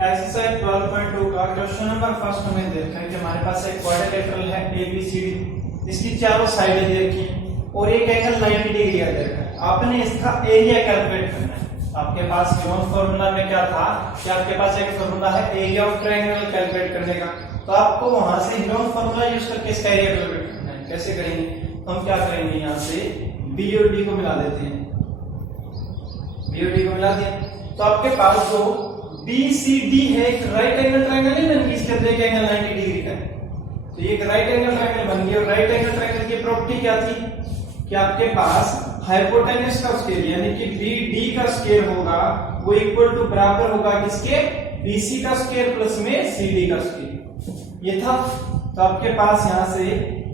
Exercise 12.2 का question number first हमें देखा है कि हमारे पास एक क्वाड्रिलेटरल है ABCD, इसकी चारों साइडें दे रखी हैं और एक एंगल 90 डिग्री का दे रखा है। आपने इसका एरिया कैलकुलेट करना है। आपके पास गिवन फॉर्मूला में क्या था कि आपके पास एक फॉर्मूला है एरिया ऑफ ट्रायंगल कैलकुलेट करने का, तो आपको वहां से गिवन फॉर्मूला यूज करके इसका एरिया कैलकुलेट करना है। कैसे करेंगे? हम क्या करेंगे, यहाँ से बी और डी को मिला देते हैं। बी और डी को मिला दिया तो आपके पास जो BCD है एक राइट एंगल ट्रायंगल है ना, इसके अंदर एक एंगल 90 डिग्री का है, तो ये एक राइट एंगल ट्रायंगल बन गया। और राइट एंगल ट्रायंगल की प्रॉपर्टी क्या थी कि आपके पास हाइपोटेन्यूज का स्केल यानी कि BD का स्केल होगा वो इक्वल टू बराबर होगा किसके, BC का स्केल प्लस में CD का स्केल, ये था। तो आपके पास यहाँ से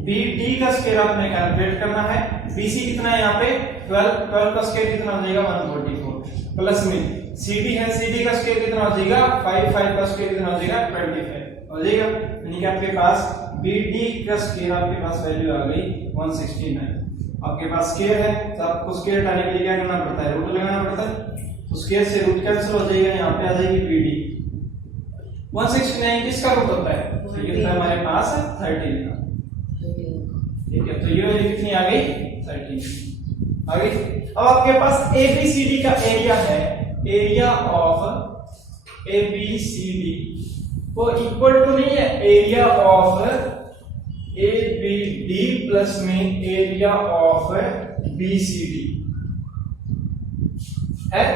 BD का स्केल आपने कैलकुलेट करना है। BC कितना है यहाँ पे 12 का स्केल कितना हो जाएगा 144 प्लस में CD है, CD का स्केल कितना हो जाएगा 5 का स्केल कितना हो जाएगा 25 हो जाएगा। यानी कि आपके पास BD का स्केल आपके पास वैल्यू आ गई 169। आपके पास स्केल है तो आपको स्केल हटाने के लिए क्या करना पड़ता है, रूट लगाना पड़ता है। तो स्केल से रूट कैंसिल हो जाएगा, यहाँ पे आ जाएगी BD। 169 किसका रूट होता है, तो ये होता है हमारे पास 13 का, ठीक है। तो ये वैल्यू कितनी आ गई 13 आ गई। अब आपके पास ABCD का एरिया है, एरिया ऑफ ABCD वो इक्वल टू नहीं है एरिया ऑफ ABD प्लस में एरिया ऑफ BCD है।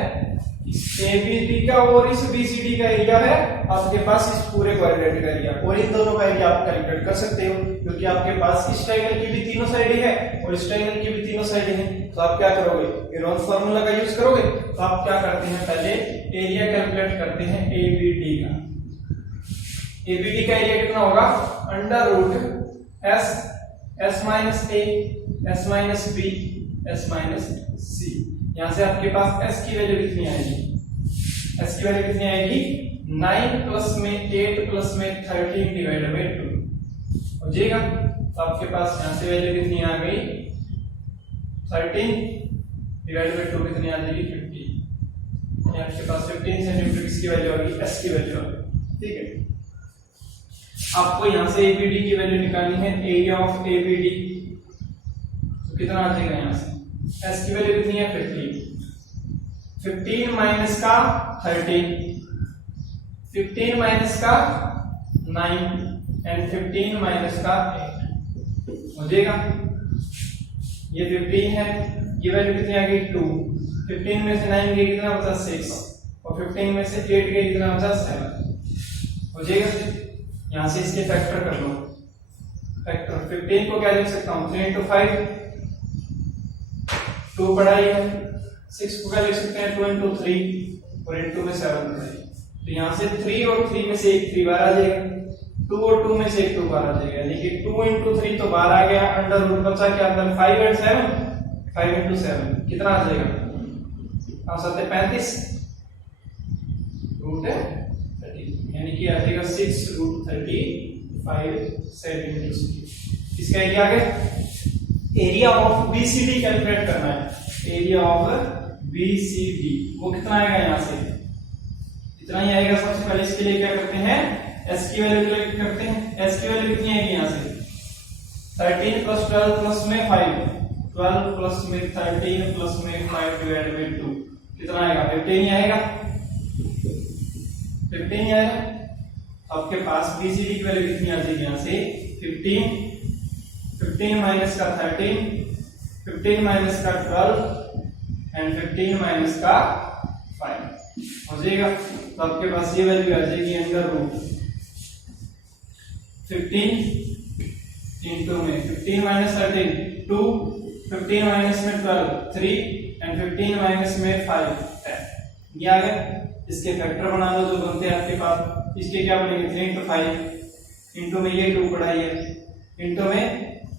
इस ABD का और इस BCD का एरिया है आपके पास इस पूरे क्वाड्रेटिक का एरिया, और इन दोनों का एरिया आप कैलकुलेट कर सकते हो क्योंकि आपके पास इस ट्रायंगल की भी तीनों साइडें हैं और इस ट्रायंगल की भी तीनों साइडें हैं। तो आप क्या करोगे, गिवन फार्मूला का यूज करोगे। तो आप क्या करते हैं, पहले एरिया कैलकुलेट करते हैं ABD का। ABD का एरिया कितना होगा under root S minus A S minus B S minus C। यहां से आपके पास S की वैल्यू कितनी आएगी, S की वैल्यू कितनी आएगी 9 प्लस में 8 प्लस में 13 डिवाइडेड बाय 2 हो जाएगा। तो आपके पास यहां से वैल्यू कितनी आ गई 13 डिवाइडेड बाय 2 कितनी आ जाएगी 15। यानी आपके पास 15 सेंटीमीटर किसकी वैल्यू आ गई, S की वैल्यू आ गई, ठीक है। आपको यहां से ABD की वैल्यू निकालनी है, एरिया ऑफ ABD तो कितना आ जाएगा, यहां से S की वैल्यू कितनी है 15 माइनस का 13, 15 माइनस का 9 एंड 15 माइनस का 8 हो जाएगा। ये 15 है, ये वैल्यू कितनी आ गई 2, 15 में से 9 गई कितना बचा 6 और 15 में से 8 गई कितना बचा 7 हो जाएगा। यहां से इसके फैक्टर कर लो, फैक्टर 15 को क्या लिख सकता हूं 3 into 5, 2 पढ़ाई है, 6 को क्या लिख सकते हैं 2 into 3 और into में 7 पढ़ाई। तो यहां से 3 और 3 में से एक 3 बार आ जाएगा, 2 और 2 में से एक 2 बार आ जाएगा, यानी कि 2 into 3 तो बार आ गया, अंडर रूट बचा क्या अंदर 5 and 7, 5 into 7 कितना आ जाएगा, हम सकते 35 रूट है 30, यानी कि आ जाएगा 6 रूट 35 सेंटीमीटर। इसका एरिया आ गया। एरिया ऑफ BCD कैलकुलेट करना है, एरिया ऑफ BCD वो कितना आएगा, यहां से इतना ही आएगा। सबसे पहले इसके लिए क्या करते हैं, S की वैल्यू कैलकुलेट करते हैं। S की वैल्यू कितनी आएगी, यहां से 13 प्लस 12 प्लस में 5, 12 प्लस में 13 प्लस में 5 डिवाइडेड बाय 2 कितना आएगा 15 ही आएगा, 15 ही आएगा। आपके पास BCD की वैल्यू कितनी आ जाएगी, यहां से 15 माइनस का 13, 15 माइनस का 12 एंड 15 माइनस का 5 हो जाएगा। तो आपके पास ये वैल्यू आ जाएगी अंडर रूट 15 इंटू में 15 माइनस 13 2, 15 माइनस में 12 3 एंड 15 माइनस में 5 10। ये आ गया। इसके फैक्टर बना लो जो बनते हैं आपके पास। इसके क्या बनेंगे 3 into 5 इंटू में ये 2 पढ़ा है, इंटू में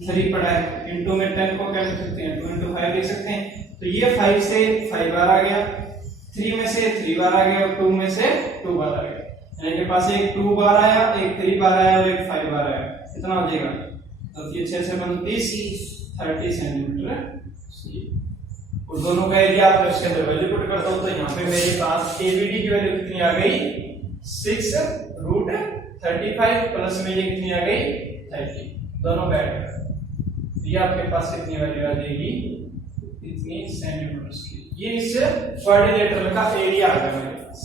3 पढ़ा है, इंटू में 10 को क्या लिख सकते हैं 2 into 5 लिख सकते हैं। तो ये 5 से 5 बार आ गया, 3 में से 3 बार आ गया और 2 में से 2 बार आ गया, यानी कि पास एक 2 बार आया, एक 3 बार आया और एक 5 बार आया। कितना हो जाएगा, तो ये 6 से 30 30 सेंटीमीटर। और दोनों का एरिया आप इसके अंदर वैल्यू पुट करता हूं तो यहाँ पे मेरे पास ABD की वैल्यू कितनी आ गई 6√35 प्लस में ये कितनी आ गई 30, दोनों बैठ गए। ये आपके पास कितनी वैल्यू आ जाएगी, इतनी सेंटीमीटर की। ये इस क्वाड्रिलेटरल का एरिया आ गया मेरे पास।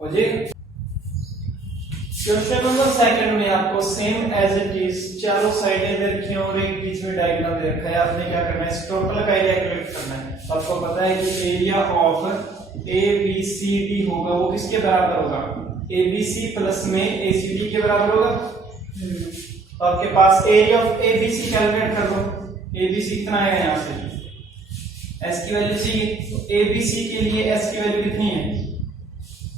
हो जाएगा। क्वेश्चन नंबर सेकंड में आपको सेम एज इट इज चारों साइडें दे रखी हैं और एक बीच में डायग्राम दे रखा है। आपने क्या करना है, इस टोटल का एरिया कैलकुलेट करना है। आपको पता है कि एरिया ऑफ ABCD होगा वो किसके बराबर होगा, ABC प्लस में ACD के बराबर होगा। तो आपके पास एरिया ऑफ ABC कैलकुलेट कर दो। ABC कितना आएगा, यहाँ से S की वैल्यू चाहिए। तो ABC के लिए S की वैल्यू कितनी है,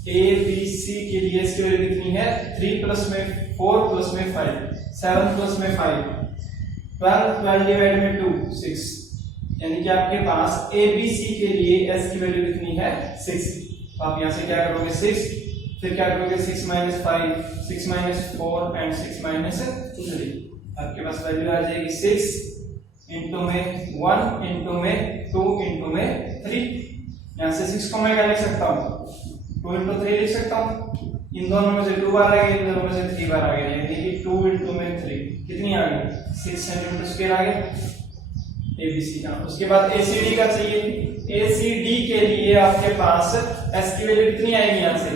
ABC के लिए S की वैल्यू कितनी है 3 प्लस में 4 प्लस में 5 7 प्लस में 5 12 डिवाइड में 2 6, यानी कि आपके पास ABC के लिए S की वैल्यू कितनी है 6। तो आप यहां से क्या करोगे 6, फिर क्या करोगे 6 - 5 6 - 4 एंड 6 - 3। आपके पास वैल्यू आ जाएगी 6 इंटू में 1 इंटू में 2 इंटू में 3। यहां से 6 को मैं क्या लिख सकता हूं 2 इंटू 3 लिख सकता हूं। इन दोनों में से 2 बार आ गया, इन दोनों में से 3 बार आ गया, यानी कि 2 इंटू में 3 कितनी आ गई 6 सेंटीमीटर स्क्वायर आ गया ABC का। उसके बाद ACD का चाहिए। ACD के लिए आपके पास S की वैल्यू कितनी आएगी, यहाँ से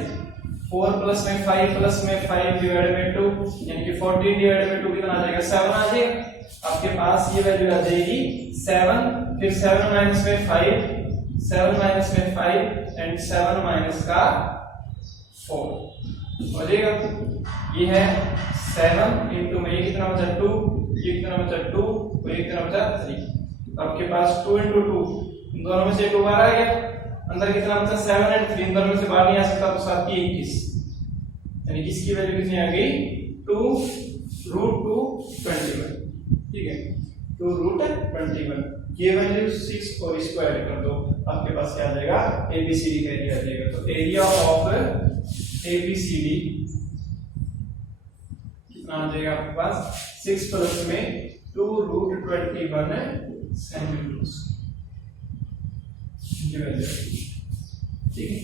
4 प्लस में 5 प्लस में 5 डिवाइड में 2, यानी कि 14 डिवाइड में 2 कितना आ जाएगा 7 आ जाएगा। आपके पास ये वैल्यू आ जाएगी 7, फिर 7 माइनस में 5 7 माइनस में 5 एंड 7 माइनस का 4 हो जाएगा। ये है 7 इंटू में ये कितना बचा 2, ये कितना बचा 2 और ये कितना बचा 3। आपके पास 2 इंटू 2 इन दोनों में से 2 बार आ गया, अंदर कितना बचा 7 एंड 3, इन दोनों में से बाहर नहीं आ सकता तो 7 की 21, यानी कि इसकी वैल्यू कितनी आ गई 2√221। ठीक है 2√21। ये वैल्यू 6 और इसको ऐड कर दो, आपके पास क्या आ जाएगा ABCD का एरिया आ जाएगा। तो एरिया ऑफ ABCD कितना आ जाएगा आपके पास 6 प्लस में 2√21 सेंटीमीटर। ये वैल्यू ठीक है।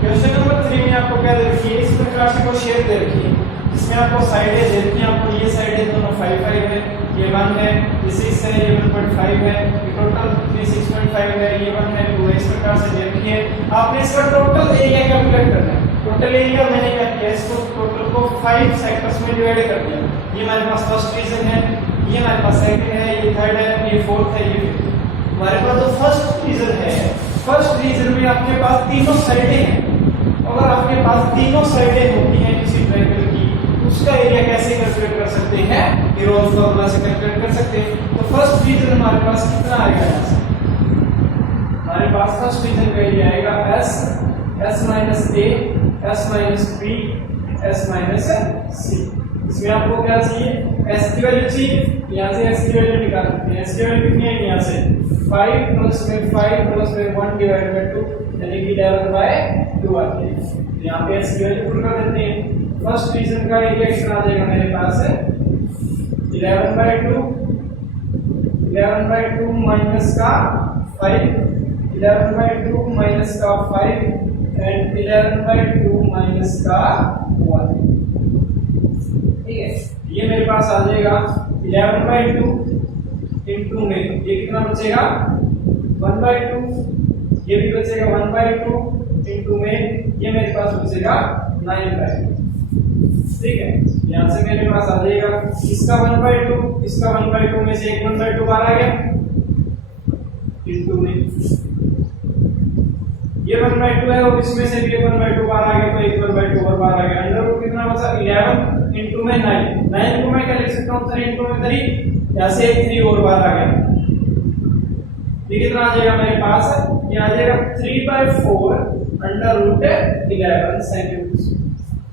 क्वेश्चन नंबर 3 में आपको क्या दे रखी है, इस प्रकार से कोई शेप दे रखी है, इसमें आपको साइडें दे रखी है। आपको ये साइडें दोनों 5 5 है, ये 1 है, ये 6 है, ये 1.5 है, ये टोटल 6.5 है, ये 1 है, 2 है। इस प्रकार से दे रखी है। आपने इसका टोटल एरिया कैलकुलेट करना है। टोटल एरिया मैंने क्या किया, इसको टोटल को 5 सेक्टर्स में डिवाइड कर दिया। ये हमारे पास फर्स्ट रीजन है, ये हमारे पास सेकंड है, ये थर्ड है, ये फोर्थ है, ये फिफ्थ। हमारे पास जो फर्स्ट रीजन है, फर्स्ट रीजन में आपके पास तीनों साइडें हैं। अगर आपके पास तीनों साइडें होती हैं किसी ट्रायंगल की, उसका एरिया कैसे कैलकुलेट कर सकते हैं, यूरोज फॉर्मूला से कैलकुलेट कर सकते हैं। तो फर्स्ट रीजन हमारे पास कितना आएगा, हमारे पास फर्स्ट रीजन का एरिया आएगा S minus A S minus B S minus C। इसमें आपको क्या चाहिए, S की वैल्यू चाहिए, यहाँ से S की वैल्यू निकाल सकते हैं। S की वैल्यू कितनी है, यहाँ से 5 प्लस में 5 प्लस में 1 डिवाइड में 2, यानी कि 11/2 आती है। यहाँ पे S की वैल्यू पुट कर देते हैं। फर्स्ट रीजन का एरिया कितना आ जाएगा मेरे पास है 11/2 माइनस का 5 11/2 माइनस का 5 एंड 11/2 माइनस का 1। ठीक है, ये मेरे पास आ जाएगा 11/2 इंटू में ये कितना बचेगा 1/2, ये भी बचेगा 1/2 इंटू में ये मेरे पास बचेगा 9/2। ठीक है, यहां से मेरे पास आ जाएगा इसका 1/2, इसका 1/2 में से एक 1/2 बाहर आ गया इंटू में ये 1/2 है और इसमें से भी 1/2 बाहर आ गया, तो एक 1/2 और बाहर आ गया। अंडर रूट कितना बचा 11 इंटू में 9 को मैं क्या लिख सकता हूँ 3 इंटू में 3, यहाँ से एक 3 और बाहर आ गया। ये कितना आ जाएगा मेरे पास, ये आ जाएगा 3/4 अंडर रूट 11 सेंटीमीटर।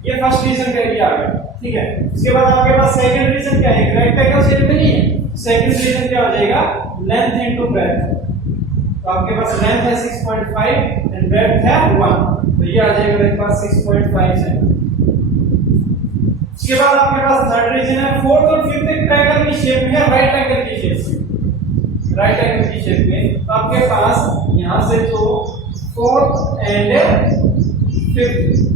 ये फर्स्ट रीजन का एरिया आ गया। ठीक है, उसके बाद आपके पास सेकंड रीजन क्या है, रेक्टेंगल शेप में नहीं है। सेकंड रीजन क्या हो जाएगा लेंथ इंटू ब्रेड्थ। तो आपके पास लेंथ है 6.5 एंड ब्रेड्थ है 1, तो ये आ जाएगा मेरे पास 6.5 सेंटीमीटर। उसके बाद आपके पास थर्ड रीजन है, फोर्थ और फिफ्थ ट्रायंगल की शेप में है, राइट एंगल की शेप में, राइट एंगल की शेप में। तो आपके पास यहां से तो फोर्थ एंड फिफ्थ।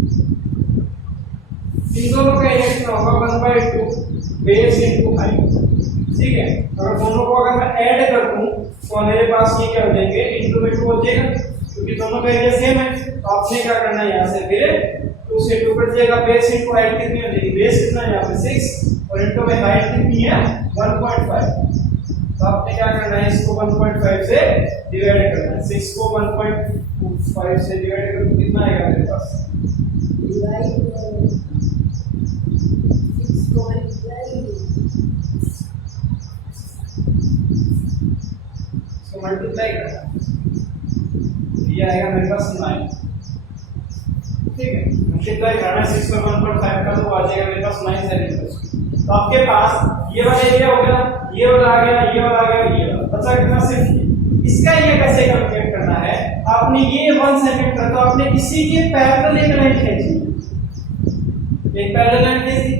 इन दोनों का एरिया कितना होगा 1/2 बेस इनटू हाइट। ठीक है, अगर दोनों को अगर मैं ऐड कर दूं तो मेरे पास ये क्या हो जाएंगे इनटू में 2 हो जाएगा, क्योंकि दोनों का एरिया सेम है। तो आपने क्या करना है, यहाँ से फिर 2 से 2 कट जाएगा, बेस इनटू हाइट कितनी हो जाएगी, बेस कितना है यहाँ पे 6 और इनटू में हाइट कितनी है 1.5। तो आपने क्या करना है, इसको 1.5 से डिवाइड करना है। 6 को 1.5 से डिवाइड करो तो कितना आएगा मेरे पास, इसको मल्टीप्लाई करना, ये आएगा मेरे पास 9। ठीक है, मल्टीप्लाई करना है 6 पर 1.5 का, तो आ जाएगा मेरे पास 9 सेंटीमीटर। तो आपके पास ये वाला एरिया हो गया, ये वाला आ गया, ये वाला आ गया, ये वाला बचा कितना, सिर्फ इसका एरिया कैसे कैलकुलेट करना है। आपने ये 1 सेंटीमीटर, तो आपने इसी के पैरेलल एक लाइन खींची, एक पैरेलल लाइन खींची,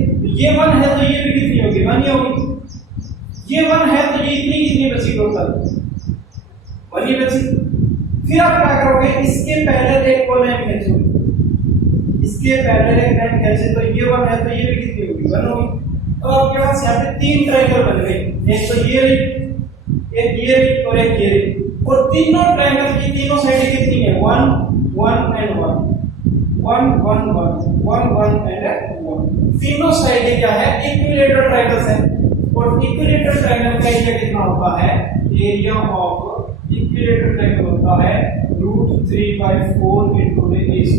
ये 1 है तो ये भी कितनी होगी 1 ही होगी, ये 1 है तो ये इतनी कितनी बची टोटल 1 ही बची। फिर आप क्या करोगे, इसके पैरेलल एक और लाइन खींचोगे, इसके पैरेलल एक लाइन खींचे तो ये 1 है तो ये भी कितनी होगी 1 होगी। तो आपके पास यहाँ पे 3 ट्रायंगल बन गए, एक तो ये एक ये और एक ये, और तीनों ट्रायंगल की तीनों साइडें कितनी है 1 1 एंड 1 1 1 1 1 1 एंड 1। तीनों साइडें क्या है, इक्विलेटरल ट्रायंगल्स हैं, और इक्विलेटरल ट्रायंगल का एरिया कितना होता है, एरिया ऑफ इक्विलेटरल ट्रायंगल होता है √3/4 इनटू द बेस।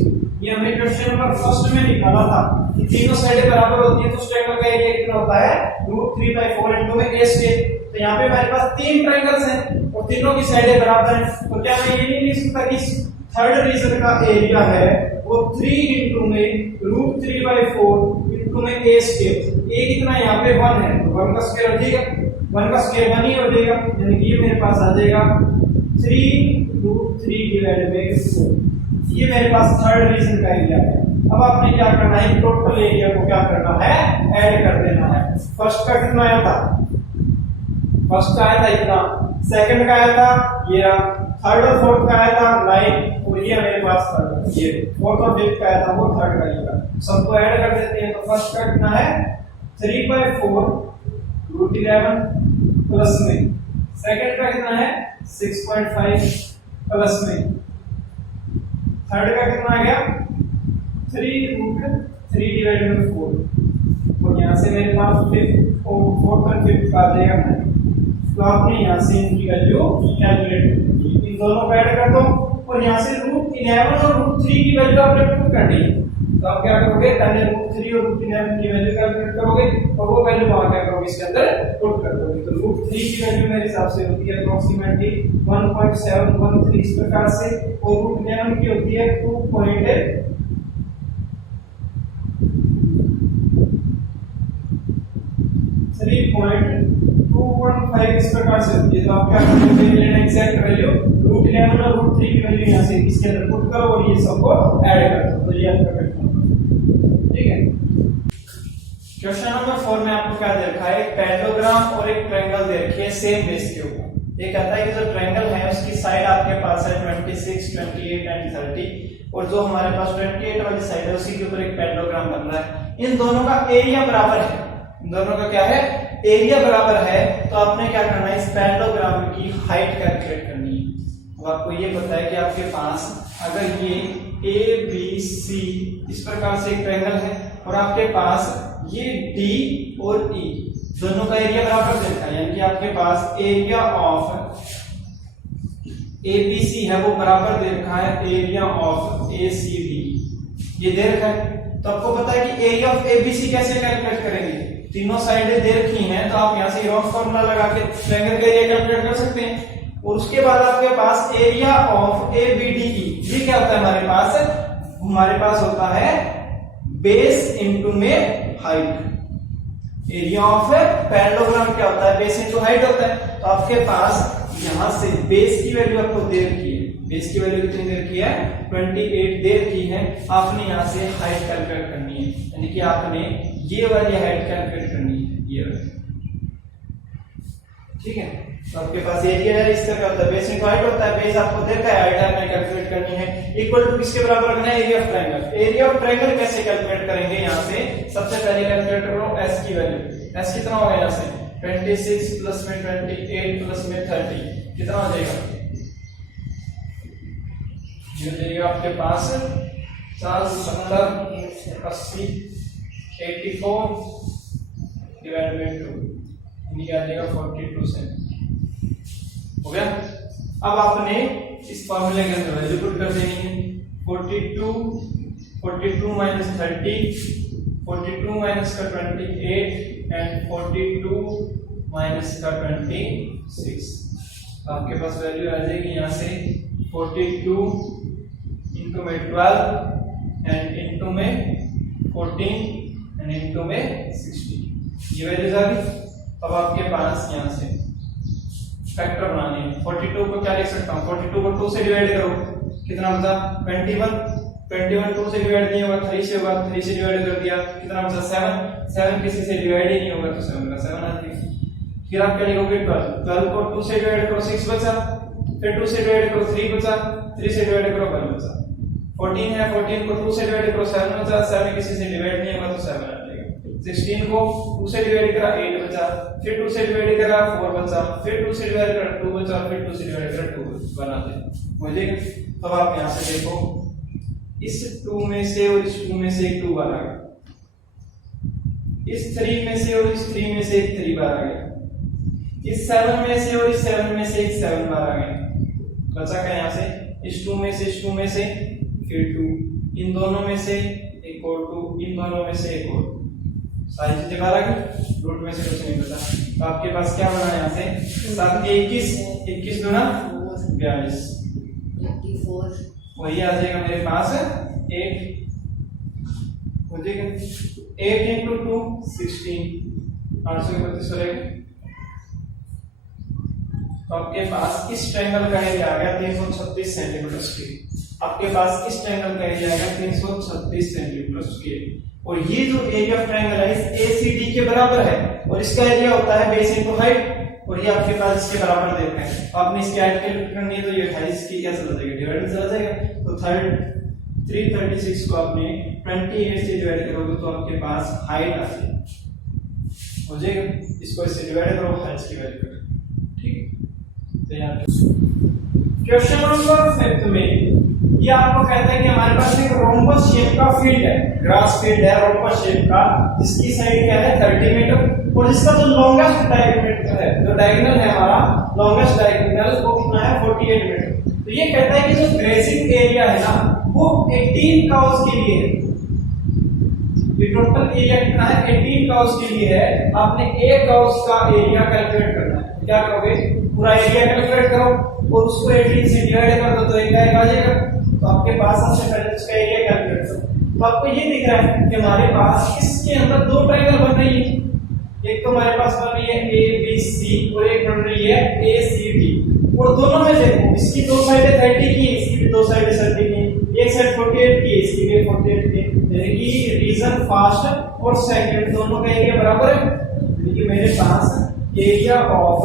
ये हमने क्वेश्चन नंबर फर्स्ट में निकाला था कि तीनों साइडें बराबर होती है तो उस ट्रायंगल का एरिया कितना होता है √3/4 इनटू में a स्क्वायर। तो यहाँ पे हमारे पास 3 ट्रायंगल्स हैं और तीनों की साइडें बराबर हैं, तो क्या मैं ये नहीं लिख सकता कि थर्ड रीजन का एरिया है वो 3 इनटू में √3/4 इनटू में a स्क्वायर। a कितना यहाँ पे 1 है तो 1 का स्क्वायर हो जाएगा, 1 का स्क्वायर 1 ही हो जाएगा, यानी कि ये मेरे पास आ जाएगा 3√3/4। ये मेरे पास थर्ड रीजन का एरिया है। अब आपने क्या करना है, टोटल एरिया को क्या करना है, ऐड कर देना है। फर्स्ट का कितना आया था, फर्स्ट का आया था इतना, सेकंड का आया था ये, थर्ड और फोर्थ का आया था 9, और ये मेरे पास थर्ड, ये फोर्थ और फिफ्थ का आया था वो थर्ड का आएगा। सबको ऐड कर देते हैं। तो फर्स्ट का कितना है 3/4 √11 प्लस में, सेकंड का कितना है 6.5 प्लस में, थर्ड का कितना आ गया 3√3/4, और यहाँ से मेरे पास फिफ्थ और फोर्थ और फिफ्थ का आ जाएगा 9। तो आपने यहाँ से इनकी वैल्यू कैलकुलेट कर दी, इन दोनों को ऐड कर दो, और यहाँ से √11 और √3 की वैल्यू आपने पुट करनी है। तो आप क्या करोगे, पहले √3 और √11 की वैल्यू कैलकुलेट करोगे और वो वैल्यू वहां क्या करोगे, इसके अंदर पुट कर दोगे। तो √3 की वैल्यू मेरे हिसाब से होती है अप्रोक्सीमेटली 1.713 इस प्रकार से, और √11 की होती है 3.215 इस प्रकार से होती है। तो आप क्या करोगे, लेना एग्जैक्ट वैल्यू √11 और √3 की वैल्यू यहाँ से इसके अंदर पुट करो और ये सबको ऐड कर दो, तो ये आपका क्वेश्चन नंबर, ठीक है। क्वेश्चन नंबर 4 में आपको क्या दे रखा है, एक पैरेललोग्राम और एक ट्रायंगल दे रखी है सेम बेस के ऊपर। ये कहता है कि जो ट्रायंगल है उसकी साइड आपके पास है 26, 28 एंड 30, और जो हमारे पास 28 वाली साइड है उसी के ऊपर एक पैरेललोग्राम बन रहा है। इन दोनों का एरिया बराबर है, दोनों का क्या है, एरिया बराबर है। तो आपने क्या करना है, इस पैरेललोग्राम की हाइट कैलकुलेट करनी है। तो आपको ये पता है कि आपके पास अगर ये ABC इस प्रकार से एक ट्रायंगल है और आपके पास ये D और E दोनों का एरिया बराबर देखा है, यानी कि आपके पास एरिया ऑफ ABC है वो बराबर दे रखा है एरिया ऑफ ACD, ये दे रखा है। तो आपको पता है कि एरिया ऑफ ABC कैसे कैलकुलेट करेंगे, तीनों साइडें दे रखी हैं तो आप यहाँ से रॉस फॉर्मूला लगा के ट्रायंगल का एरिया कैलकुलेट कर सकते हैं। और उसके बाद आपके पास एरिया ऑफ ABDE, ये क्या होता है हमारे पास होता है बेस इनटू में हाइट। एरिया ऑफ पैरेललोग्राम क्या होता है, बेस इनटू हाइट होता है। तो आपके पास यहाँ से बेस की वैल्यू आपको दे रखी है, बेस की वैल्यू कितनी दे रखी है 28 दे रखी है। आपने यहाँ से हाइट कैलकुलेट करनी है, यानी कि आपने ये वाली हाइट कैलकुलेट करनी है, ये वाली, ठीक है। तो आपके पास एरिया है, इस तरह का होता है, बेस इनटू हाइट होता है, बेस आपको देखा है, हाइट आपने कैलकुलेट करनी है, इक्वल टू किसके बराबर रखना है, area of triangle. Area of triangle कैसे कैलकुलेट करेंगे, यहाँ से सबसे पहले कैलकुलेट करो एस की वैल्यू। एस कितना होगा यहाँ से 26 प्लस में 28 प्लस में 30 कितना हो जाएगा, ये हो जाएगा आपके पास 60 70 80 84 डिवाइड बाय 2 निकाल जाएगा 42 से। हो गया। अब आपने इस फॉर्मूले के अंदर वैल्यू पुट कर देनी है, 42 माइनस 30 42 माइनस का 28 एंड 42 माइनस का 26। आपके पास वैल्यू आ जाएगी यहाँ से 42 इंटू में 12 एंड इंटू में 14 एंड इंटू में 60, ये वैल्यूज आ गई। अब आपके पास यहाँ से फैक्टर बनाने हैं। 42 को क्या लिख सकता हूँ, 42 को 2 से डिवाइड करो, कितना बचा 21 2 से डिवाइड नहीं होगा, 3 से होगा, 3 से डिवाइड कर दिया, कितना बचा 7 किसी से डिवाइड ही नहीं होगा तो 7 का 7 आ जाएगा। फिर आप क्या लिखोगे 12 को 2 से डिवाइड करो 6 बचा, फिर 2 से डिवाइड करो 3 बचा, 3 से डिवाइड करो 1 बचा, 14 है 14 को 2 से डिवाइड करो 7 बचा, 7 किसी से डिवाइड नहीं होगा तो 7 आ जाएगा। 16 को 2 से डिवाइड करा 8 बचा, फिर 2 से डिवाइड करा 4 बचा, फिर 2 से डिवाइड करा 2 बचा, फिर 2 से डिवाइड करा 2 बना दे मुझे। तो आप यहां से देखो इस 2 में से और इस 2 में से एक 2 बार आ गया, इस 3 में से और इस 3 में से एक 3 बार आ गया, इस 7 में से और इस 7 में से एक 7 बार आ गया। बचा क्या यहाँ से, इस 2 में से इस 2 में से फिर 2, इन दोनों में से एक और 2, इन दोनों में से एक और, सारी चीजें बाहर आ गई, रूट में से कुछ नहीं बचा। तो आपके पास क्या बना यहाँ से 7 के 21 दूना 42, वही आ जाएगा मेरे पास 8 हो जाएगा, 8 इंटू 2 16 832 हो जाएगा। तो आपके पास इस ट्रायंगल का एरिया आ गया 336 सेंटीमीटर स्क्वायर। आपके पास इस ट्रायंगल का एरिया आएगा 336 सेंटीमीटर स्क्वायर, और ये जो एरिया ऑफ ट्रायंगल है इस ACD के बराबर है, और इसका एरिया होता है बेस इनटू हाइट, और ये आपके पास इसके बराबर देते हैं। तो आपने इसकी हाइट कैलकुलेट करनी है, तो ये 28 की क्या चला जाएगा, डिवाइड में चला जाएगा। तो 336 को आपने 28 से डिवाइड करोगे तो आपके पास हाइट आ जाएगी, हो जाएगा। इसको इससे डिवाइड करो, हाइट की वैल्यू करो, ठीक है। तो यहाँ क्वेश्चन नंबर 5 में ये आपको कहता है कि हमारे पास एक रोम्बस शेप का फील्ड है, ग्रास फील्ड है रोम्बस शेप का, जिसकी साइड क्या है 30 मीटर, और जिसका जो लॉन्गेस्ट डायमीटर है, जो डायगोनल है हमारा लॉन्गेस्ट डायगोनल वो कितना है 48 मीटर। तो ये कहता है कि जो ग्रेसिंग एरिया है ना वो 18 काउस के लिए है, ये टोटल एरिया कितना है 18 काउस के लिए है। आपने एक काउस का एरिया कैलकुलेट करना है, क्या करोगे पूरा एरिया कैलकुलेट करो और उसको 18 से डिवाइड कर दो तो एक आ जाएगा। तो आपके पास सबसे पहले उसका एरिया कैलकुलेट करो। तो आपको ये दिख रहा है कि हमारे पास इसके अंदर 2 ट्रायंगल बन रही है, एक तो हमारे पास बन रही है ABC और एक बन रही है ACD, और दोनों में देखो इसकी 2 साइडें 30 की, इसकी भी 2 साइडें 30 की, एक साइड 48 की, इसकी भी 48 की, यानी कि रीजन फर्स्ट और सेकंड दोनों का एरिया बराबर है। यानी कि मेरे पास एरिया ऑफ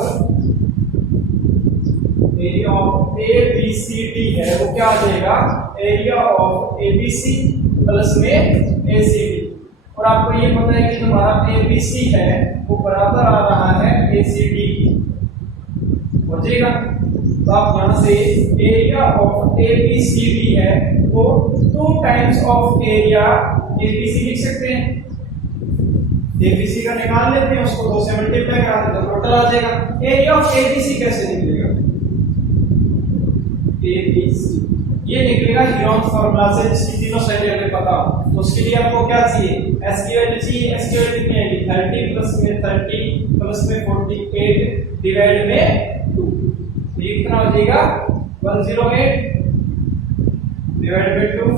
ABCD है वो क्या आ जाएगा, एरिया ऑफ ABC प्लस में ACD, और आपको ये पता है कि तुम्हारा ABC है वो बराबर आ रहा है ACD की, हो जाएगा। तो आप यहां से एरिया ऑफ ABCD है वो 2 टाइम्स ऑफ एरिया ABC लिख सकते हैं। ABC का निकाल लेते हैं, उसको 2 से मल्टीप्लाई करा देते हैं, टोटल आ जाएगा। एरिया ऑफ ABC कैसे निकलेगा, ABC ये निकलेगा हीरोन फार्मूला से, जिसकी तीनों साइडें हमें पता हो। तो उसके लिए आपको क्या चाहिए, S की वैल्यू चाहिए। S की वैल्यू कितनी आएगी 30 प्लस में 30 प्लस में 48 डिवाइड में 2, तो ये कितना हो जाएगा 108 डिवाइड बाय 2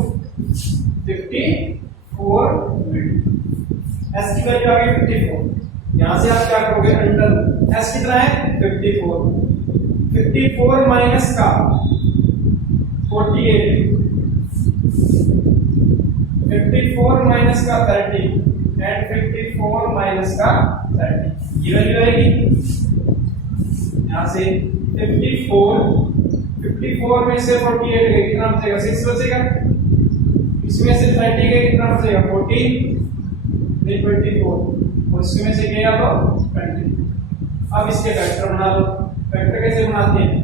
54 मिनट। S की वैल्यू आ गई 54, यहां से आप क्या करोगे अंडर S कितना है 54 माइनस का 48 54 माइनस का 30 एंड 54 माइनस का 30, ये वैल्यू आएगी यहाँ से 54 में से 48 गए कितना बचेगा 6 बचेगा, इसमें से 30 गए कितना बचेगा 14 फिर 24 और इसमें से गया तो 20। अब इसके फैक्टर बना लो। फैक्टर कैसे बनाते हैं,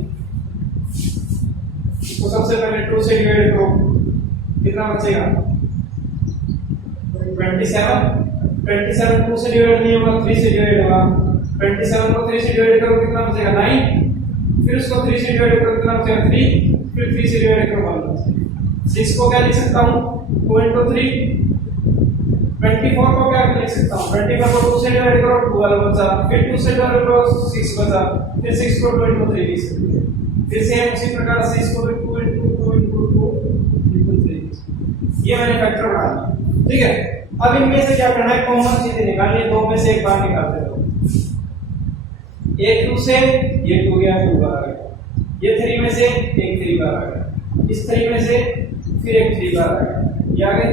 तो सबसे पहले 2 से डिवाइड करो कितना बचेगा 27 2 से डिवाइड नहीं होगा 3 से डिवाइड होगा। 27 को 3 से डिवाइड करो कितना बचेगा 9, फिर उसको 3 से डिवाइड करो कितना बचेगा 3, फिर 3 से डिवाइड करो 1। 6 को क्या लिख सकता हूं 2 into 3। 24 को क्या लिख सकता हूं 24 को 2 से डिवाइड करो 12 बचा, फिर 2 से डिवाइड करो 6 बचा, फिर 6 को 2 into 3 लिख सकते हैं। फिर से उसी प्रकार 6 को 2 into 3 ये मैंने फैक्टर बना दिया। ठीक है, अब इनमें से क्या करना है कॉमन चीजें निकालनी है। 2 में से एक बार निकालते रहो। ये 2 से ये 2 गया 2 बार आ गया, ये 3 में से एक 3 बार आ गया, इस 3 में से फिर एक 3 बार आ गया, ये आ गए।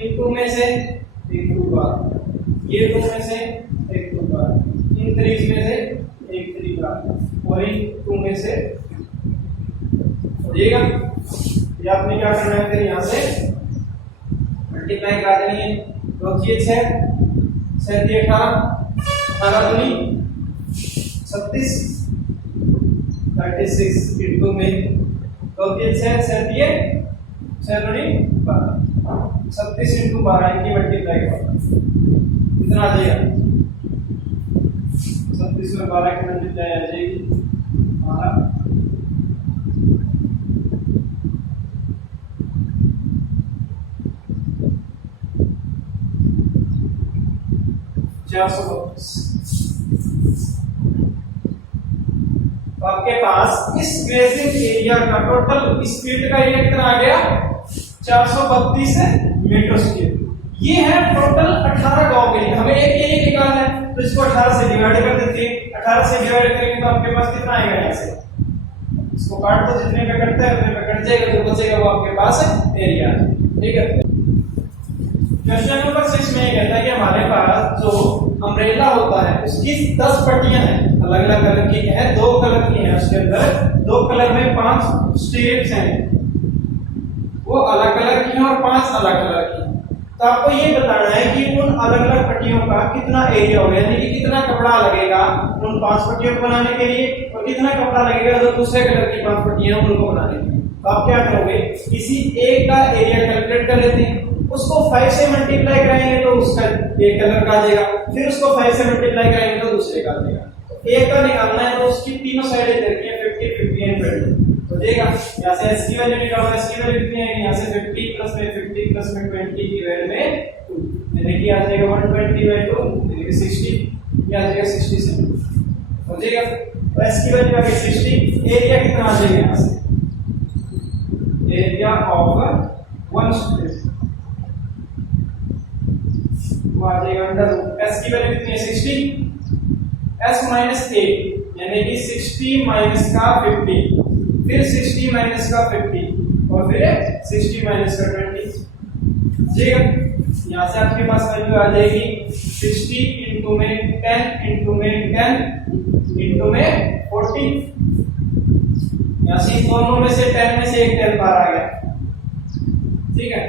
इन 2 में से एक 2 बार, ये 2 में से एक 2 बार, इन 3 में से एक 3 बार और इन 2 में से हो जाएगा। ये आपने क्या करना है फिर यहाँ से मल्टीप्लाई करा देनी है। तो ये 6 18 18 36 36 इनटू में तो ये 6 12 36 इनटू 12 इनकी मल्टीप्लाई करो कितना आ जाएगा 36 में 12 की मल्टीप्लाई आ जाएगी 432। तो आपके पास इस ग्रेजिंग एरिया का टोटल स्पीड का एरिया कितना आ गया 432 मीटर स्क्वायर। ये है टोटल 18 गांव के लिए। हमें एक एरिया निकालना है तो इसको 18 से डिवाइड कर देते हैं। 18 से डिवाइड करेंगे तो आपके पास कितना आएगा यहाँ से, इसको काट दो, जितने पे कटता है उतने पे कट जाएगा, जो बचेगा वो आपके पास एरिया। ठीक है, क्वेश्चन नंबर 6 में ये कहता है कि हमारे पास जो अम्ब्रेला होता है उसकी 10 पट्टियां हैं, अलग अलग कलर की है, 2 कलर की है, उसके अंदर 2 कलर में 5 स्ट्रिप्स हैं, वो अलग कलर की हैं और 5 अलग कलर की हैं। तो आपको ये बताना है कि उन अलग अलग पट्टियों का कितना एरिया होगा, यानी कि कितना कपड़ा लगेगा उन 5 पट्टियों को बनाने के लिए और कितना कपड़ा लगेगा जो दूसरे कलर की 5 पट्टियां हैं उनको बनाने के लिए। तो आप क्या करोगे, किसी एक का एरिया कैलकुलेट कर लेते हैं, उसको 5 से मल्टीप्लाई करेंगे तो उसका एक कलर का आ जाएगा, फिर उसको 5 से मल्टीप्लाई करेंगे तो दूसरे का आ जाएगा। तो एक का निकालना है तो उसकी तीनों साइडें दे रखी है 50 50 एंड 20 तो देगा। यहाँ से s की वैल्यू निकालना है, s की वैल्यू कितनी आएगी, यहाँ से 50 प्लस में 20 की वैल्यू में 2 यानी कि आ जाएगा 120/2 यानी कि 60, ये आ जाएगा 67 हो जाएगा। तो s की वैल्यू आ गई 60। एरिया कितना आ जाएगा यहाँ से, एरिया ऑफ वन स्ट्रिप वो आ जाएगा अंडर रूट। s की वैल्यू कितनी है 60, s माइनस 8 यानी कि 60 माइनस का 50, फिर 60 माइनस का 50 और फिर 60 माइनस का 20। ठीक है, यहाँ से आपके पास वैल्यू आ जाएगी 60 इंटू में 10 इंटू में 10 इंटू में 40। यहाँ से दोनों में से 10 में से एक 10 बार आ गया। ठीक है,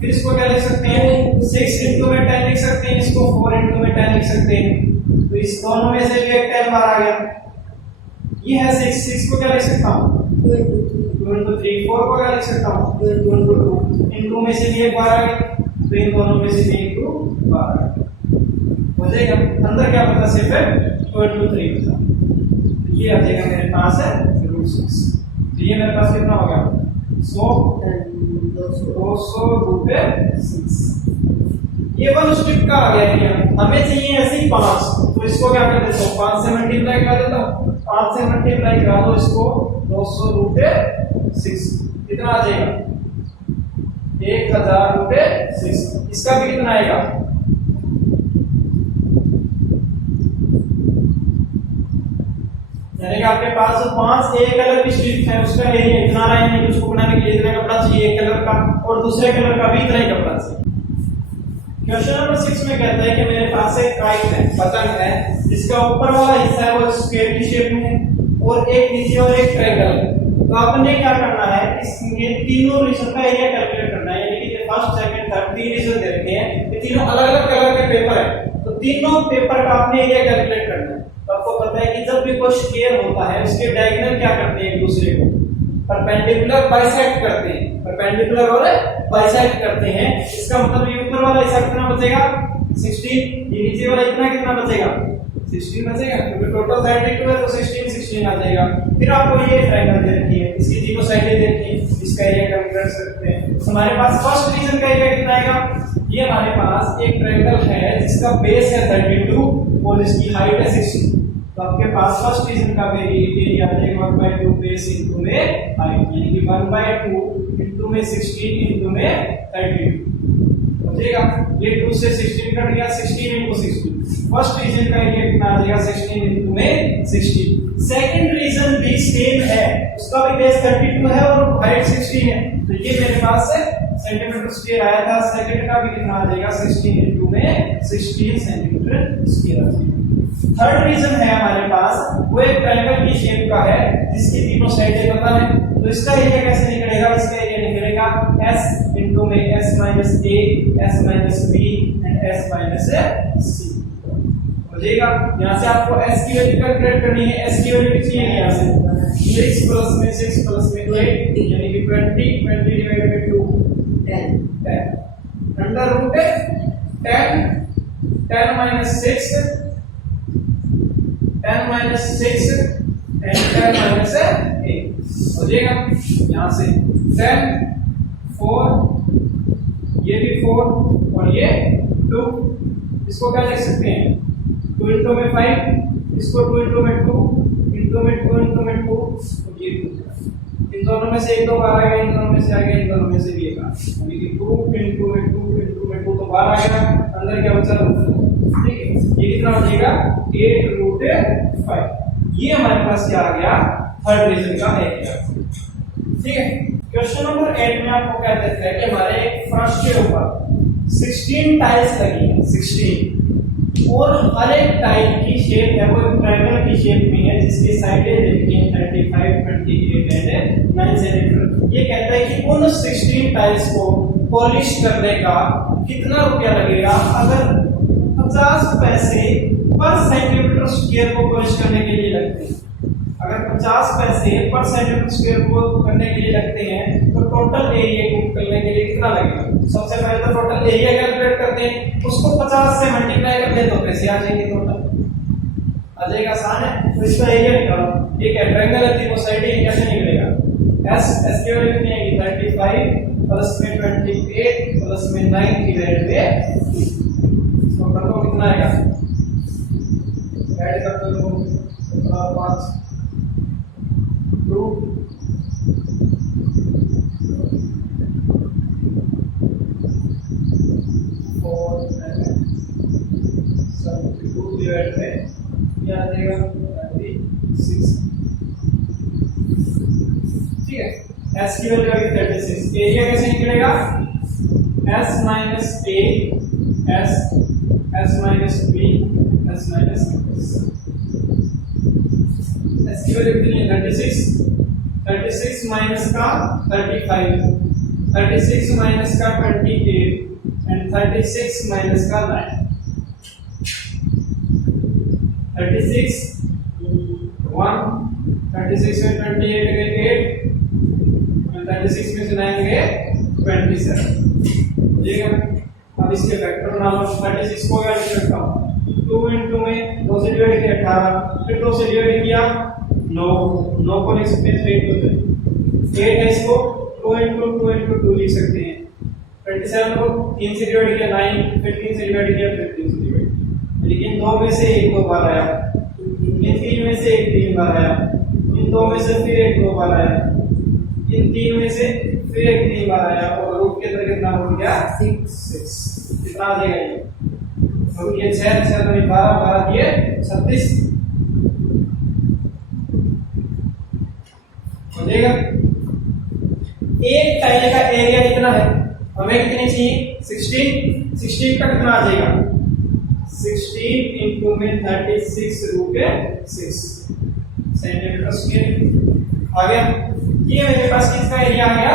फिर इसको क्या लिख सकते हैं 6 इंटू में 10 लिख सकते हैं, इसको 4 इंटू में 10 लिख सकते हैं। तो इस दोनों में से भी एक 10 बार आ गया। ये है 6 को क्या लिख सकता हूँ 2 into 3, 4 को क्या लिख सकता हूँ 2 into 2, इंटू में से भी एक बार आ गया तो इन दोनों में से भी एक 2 बार आ गया हो जाएगा। अंदर क्या बता सिर्फ 2 into 3 बचा, ये आ जाएगा मेरे पास है √6। तो ये मेरे पास कितना हो गया 200/6। ये वन स्ट्रिप का आ गया एरिया। हमें चाहिए ऐसे ही 5, तो इसको क्या कर देता हूँ 5 से मल्टीप्लाई करा देता हूँ। 5 से मल्टीप्लाई करा दो इसको 200/6 कितना आ जाएगा 1000/6। इसका भी कितना आएगा यानी कि आपके पास जो 5 एक कलर की स्ट्रिप है उसका एरिया इतना रहा है कि उसको बनाने के लिए इतना कपड़ा चाहिए एक कलर का और दूसरे कलर का भी इतना ही कपड़ा चाहिए। क्वेश्चन नंबर 6 में कहता है कि मेरे पास एक काइट है, पतंग है, जिसका ऊपर वाला हिस्सा है वो स्क्वायर की शेप में है और एक नीचे और एक ट्रायंगल है। तो आपने क्या करना है, इसके तीनों रीजन का एरिया कैलकुलेट करना है। यानी कि फर्स्ट सेकंड थर्ड तीन रीजन दे रखे हैं, ये तीनों अलग अलग कलर के पेपर है, तो तीनों पेपर का आपने एरिया कैलकुलेट करना है। तो आपको पता है कि जब भी कोई स्क्वायर होता है उसके डायगोनल क्या करते हैं, एक दूसरे को परपेंडिकुलर बाइसेक्ट करते हैं, परपेंडिकुलर और बाइसेक्ट करते हैं। इसका मतलब ये ऊपर वाला हिस्सा कितना बचेगा 16, ये नीचे वाला इतना कितना बचेगा 16 बचेगा, क्योंकि टोटल साइड 2 है तो 16 16 आ जाएगा। फिर आपको ये ट्रायंगल दे रखी है, इसकी तीनों साइडें दे रखी हैं, इसका एरिया कैलकुलेट कर सकते हैं। तो हमारे पास फर्स्ट रीजन का एरिया कितना आएगा, ये हमारे पास एक ट्रायंगल है जिसका बेस है 32 और जिसकी हाइट है 16। तो आपके पास फर्स्ट रीजन का एरिया आ जाएगा 1/2 बेस इनटू में हाइट, यानी कि 1/2 इनटू में 16 इनटू में 32 हो जाएगा। ये 2 से 16 कट गया, 16 इनटू 16। फर्स्ट रीजन का एरिया कितना आ जाएगा 16 इनटू में 16। सेकंड रीजन भी सेम है, उसका भी बेस 32 है और हाइट 16 है, तो ये मेरे पास सेंटीमीटर स्क्वायर आया था। सेकंड का भी कितना आ जाएगा 16 इनटू में 16 सेंटीमीटर स्क्वायर आ जाएगा। थर्ड रीजन है हमारे पास, वो एक ट्रायंगल की शेप का है जिसकी तीनों साइडें पता है, तो इसका एरिया कैसे निकलेगा, इसका एरिया निकलेगा s इनटू में s minus a, s minus b and s minus c हो जाएगा। यहां से आपको s की वैल्यू कैलकुलेट करनी है। s की वैल्यू कितनी है, यहां से 6 प्लस में 6 प्लस में 8 यानी कि 20 divided by 2 10 under root 10 minus 6 10 minus 6 and 10 minus 8 हो जाएगा। यहां से 10 4 ये भी 4 और ये 2, इसको क्या लिख सकते हैं 2 इनटू में 5, इसको 2 इनटू में 2 इनटू में 2 इनटू में 2 और ये 2। इन दोनों में से एक दो बार आ गया, इन दोनों में से आ गया, इन दोनों में से भी एक आ गया, यानी कि 2 इनटू में 2 इनटू में 2 तो बाहर आ गया, अंदर क्या बचा, ठीक है। ये कितना हो जाएगा 8 रूट 5। ये हमारे पास क्या आ गया, थर्ड रीजन का एरिया, ठीक है। क्वेश्चन नंबर 8 में आपको क्या देता है कि हमारे एक फर्श के ऊपर 16 टाइल्स लगी है, 16, और हर एक टाइल की शेप है वो एक ट्रायंगल की शेप में है, जिसकी साइडें देखी हैं 35, 28 एंड 9 सेंटीमीटर। ये कहता है कि उन 16 टाइल्स को पॉलिश करने का कितना रुपया लगेगा। अगर 50 पैसे पर सेंटीमीटर स्क्वायर को पॉलिश करने के लिए लगते हैं, अगर 50 पैसे पर सेंटीमीटर स्क्वायर को करने के लिए लगते हैं, तो टोटल एरिया को करने के लिए कितना लगेगा। सबसे पहले तो टोटल एरिया कैलकुलेट करते हैं, उसको 50 से मल्टीप्लाई कर दें तो पैसे आ जाएंगे, टोटल आ जाएगा, आसान है। तो इसका एरिया निकालो, एक ट्रायंगल है, तीनों साइडें कैसे निकलेगा, s की वैल्यू कितनी आएगी 35 प्लस में 28 प्लस में 9 डिवाइडेड बाय 2, तो कर लो कितना आएगा, ऐड कर दो 5 2 4 2 डिवाइडेड बाय ये आ जाएगा 36, ठीक है। s की वैल्यू आ गई 36। एरिया कैसे निकलेगा, s minus a s minus b s minus s की वैल्यू कितनी है 36, 36 माइनस का 35, 36 माइनस का 28 एंड 36 माइनस का 9, 36 1 36 में 28 गए 8 और 36 में से 9 गए 27, ठीक है। अब इसके फैक्टर बना लो, 36 को क्या लिख सकता हूँ 2 इनटू में 2 से डिवाइड किया 18, फिर 2 से डिवाइड किया 9 को लिख सकते हैं 3 इनटू 8 है, इसको 2 इनटू 2 लिख सकते हैं। 27 को 3 से डिवाइड किया 9, फिर 3 से डिवाइड किया, फिर 3 से डिवाइड किया, लेकिन 2 में से 1 2 बार आया, इन 3 में से 1 3 बार आया, इन 2 में से फिर 1 2 बार आया, इन 3 में से फिर 1 3 बार आया, और रूट के अंदर कितना हो गया 6 कितना आ जाएगा ये, तो ये 6 6 तो 12 12 ये 36 हो जाएगा। एक टाइल का एरिया कितना है हमें कितनी चाहिए 16, 16 का कितना आ जाएगा 16 इंटू में 36√6 सेंटीमीटर स्क्वायर आ गया। ये मेरे पास किसका एरिया आ गया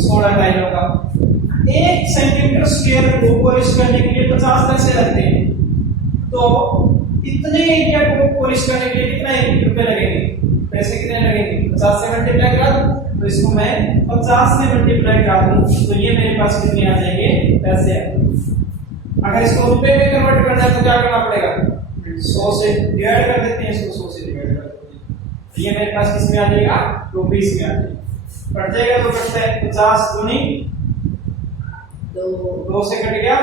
16 टाइलों का। 1 सेंटीमीटर स्क्वायर को पॉलिश करने के लिए 50 पैसे लगते हैं, तो इतने एरिया को पॉलिश करने के लिए कितना रुपए लगेंगे, पैसे कितने लगेंगे 50 से मल्टीप्लाई करा दूं, तो इसको मैं 50 से मल्टीप्लाई करा दूं तो ये मेरे पास कितने आ जाएंगे पैसे। अगर इसको रुपए में कन्वर्ट करना है तो क्या करना पड़ेगा 100 से डिवाइड कर देते हैं, इसको 100 से डिवाइड कर देते हैं, ये मेरे पास किसमें आ जाएगा रुपीस में आ जाएगा। कट जाएगा तो कटता है 50 दूनी 2 से कट गया।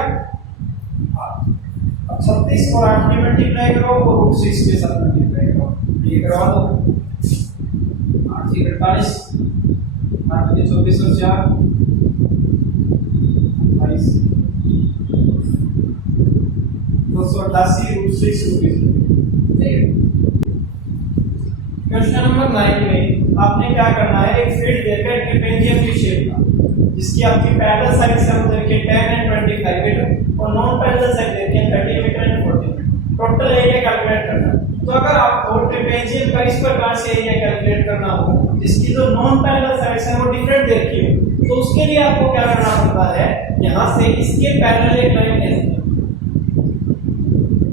अब 36 और 8 में मल्टीप्लाई करो और √6 के साथ मल्टीप्लाई करो, ये करवा दो 8 से 48 8 से 24 और 4 22 288 √6 रुपीस। क्वेश्चन नंबर 9 में आपने क्या करना है, एक फील्ड देकर ट्रापेजियम की शेप का जिसकी आपकी पैरेलल साइड से हम देखिए 10 एंड 25 मीटर और नॉन पैरेलल साइड देखिए 30 meter and 40 meter, total area calculate करना। तो अगर आपको ट्रापेजियम का इस प्रकार से एरिया कैलकुलेट करना हो जिसकी जो नॉन पैरेलल साइड है वो डिफरेंट देखी हो, तो उसके लिए आपको क्या करना पड़ता है, यहां से इसके पैरेलल एक लाइन खींचनी है,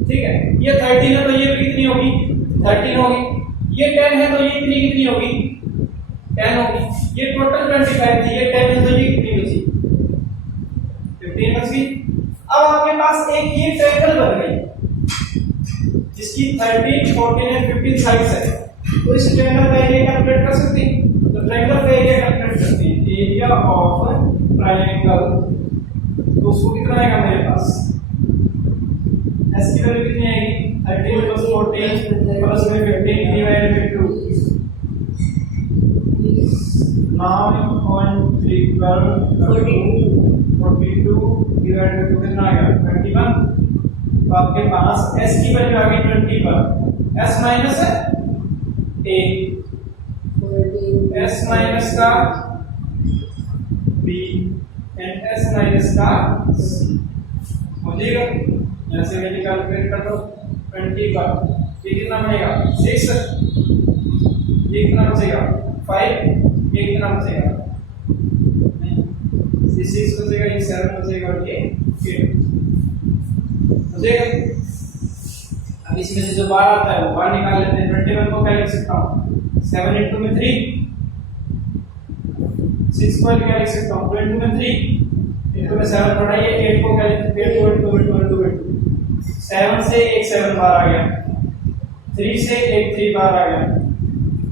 ठीक है। ये 13 है तो ये कितनी होगी 13 होगी, ये 10 है तो ये कितनी होगी 10 होगी, ये टोटल 25 थी, ये 10 है तो ये कितनी बची 15 बची। अब आपके पास एक ये ट्रायंगल बन गई जिसकी 13, 14 एंड 15 साइड्स है, तो इस ट्रायंगल का एरिया कैलकुलेट कर सकते हैं। तो ट्रायंगल का एरिया कैलकुलेट करते हैं, एरिया ऑफ ट्रायंगल, तो उसको कितना आएगा मेरे पास s की वैल्यू कितनी आएगी 13 प्लस 14 प्लस में 15 divided by 2। Now on 3 42 divided by 2 कितना आ गया 21। तो आपके पास s की वैल्यू आ गई 21, s minus a, s minus का b एंड s माइनस का c हो जाएगा। यहाँ से वैल्यू कैलकुलेट कर दो 20 का, ये कितना बनेगा 6, ये कितना बचेगा 5, ये कितना बचेगा 6 बचेगा, ये 7 बचेगा और ये 8 बचेगा। अब इसमें से जो बार आता है वो बार निकाल लेते हैं। 21 को क्या लिख सकता हूँ 7 इंटू में 3, 6 को क्या लिख सकता हूँ 2 इंटू में 3 इंटू में 7 बढ़ाइए, 8 को क्या लिख 8 7 से एक 7 बार आ गया, 3 से एक 3 बार आ गया,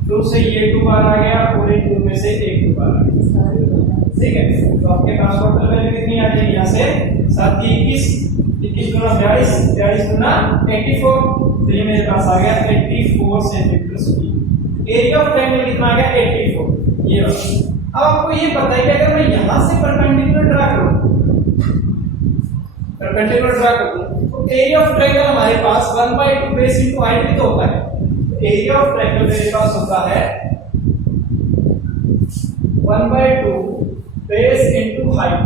2 से ये 2 बार आ गया और इन 2 में से एक 2 बार आ गया, ठीक है। तो आपके पास टोटल वैल्यू कितनी आ जाएगी यहाँ से 7 की 21 गुना 42, 42 गुना 84, तो ये मेरे पास आ गया 84 centimetre square. Area of triangle कितना आ गया 84, ये अब आपको ये पता है कि अगर मैं यहाँ से परपेंडिकुलर ड्रा करूँ, परपेंडिकुलर ड्रा करूँ तो एरिया ऑफ ट्रायंगल हमारे पास 1/2 बेस इनटू हाइट भी तो होता है। एरिया ऑफ ट्रायंगल मेरे पास होता है 1/2 बेस इनटू हाइट।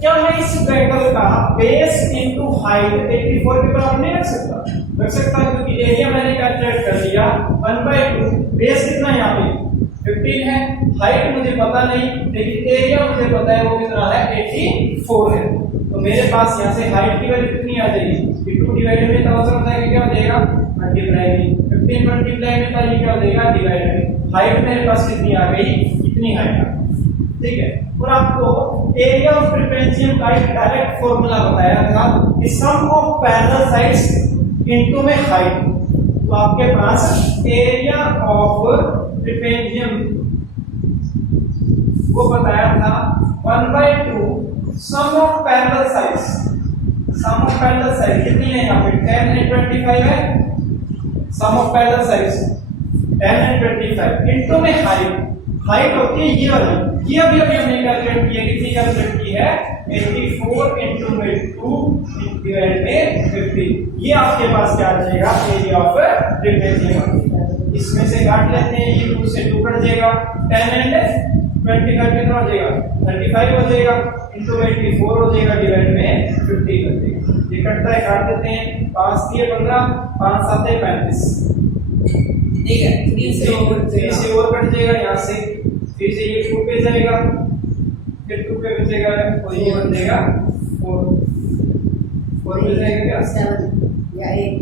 क्या मैं इस ट्रायंगल का बेस इनटू हाइट 84 के बराबर नहीं रख सकता? रख सकता है, क्योंकि एरिया मैंने कैलकुलेट कर लिया 1/2, बेस कितना यहाँ पे 15 है, हाइट मुझे पता नहीं लेकिन एरिया मुझे पता है वो कितना है 84 है। तो मेरे पास यहाँ से हाइट की वैल्यू कितनी आ जाएगी 2 डिवाइडेड बाय 1000 हो जाएगा, क्या हो जाएगा मल्टीप्लाई 15 मल्टीप्लाई में था, ये क्या हो जाएगा डिवाइडेड। हाइट मेरे पास कितनी आ गई, इतनी हाइट आ गई, ठीक है। और आपको एरिया ऑफ ट्रापेजियम का एक डायरेक्ट फार्मूला बताया था कि सम ऑफ पैरेलल साइड्स इनटू में हाइट। तो आपके पास एरिया ऑफ ट्रापेजियम वो बताया था 1/2 sum of parallel sides. Sum of parallel side कितनी है यहाँ पे 10 एंड 25 है, sum of parallel sides 10 and 25 into में हाइट। हाइट होती है ये वाली, ये अभी हमने कैलकुलेट किया, कितनी कैलकुलेट की है 84 इनटू में 2 डिवाइडेड बाय 50। ये आपके पास क्या आ जाएगा एरिया ऑफ ट्रापेजियम। इसमें से काट लेते हैं, ये 2 से 2 कट जाएगा 10 एंड 25 कितना हो जाएगा 35 हो जाएगा, इंटू 84 हो जाएगा, डिवाइड में 50 कर देगा। ये कटता है, काट देते हैं, 5 दिए 15, 5 7 35, ठीक है। 3 से और कट जाएगा यहाँ से, फिर से ये 2 पे जाएगा, फिर 2 पे बचेगा और ये बन जाएगा 4 पे जाएगा क्या 7 या 8।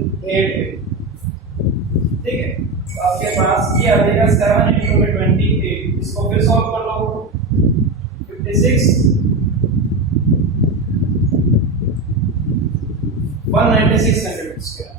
ठीक है, तो आपके पास ये आ जाएगा 7 into 28। इसको फिर सॉल्व कर लो, 56 196 सेंटीमीटर स्क्वायर।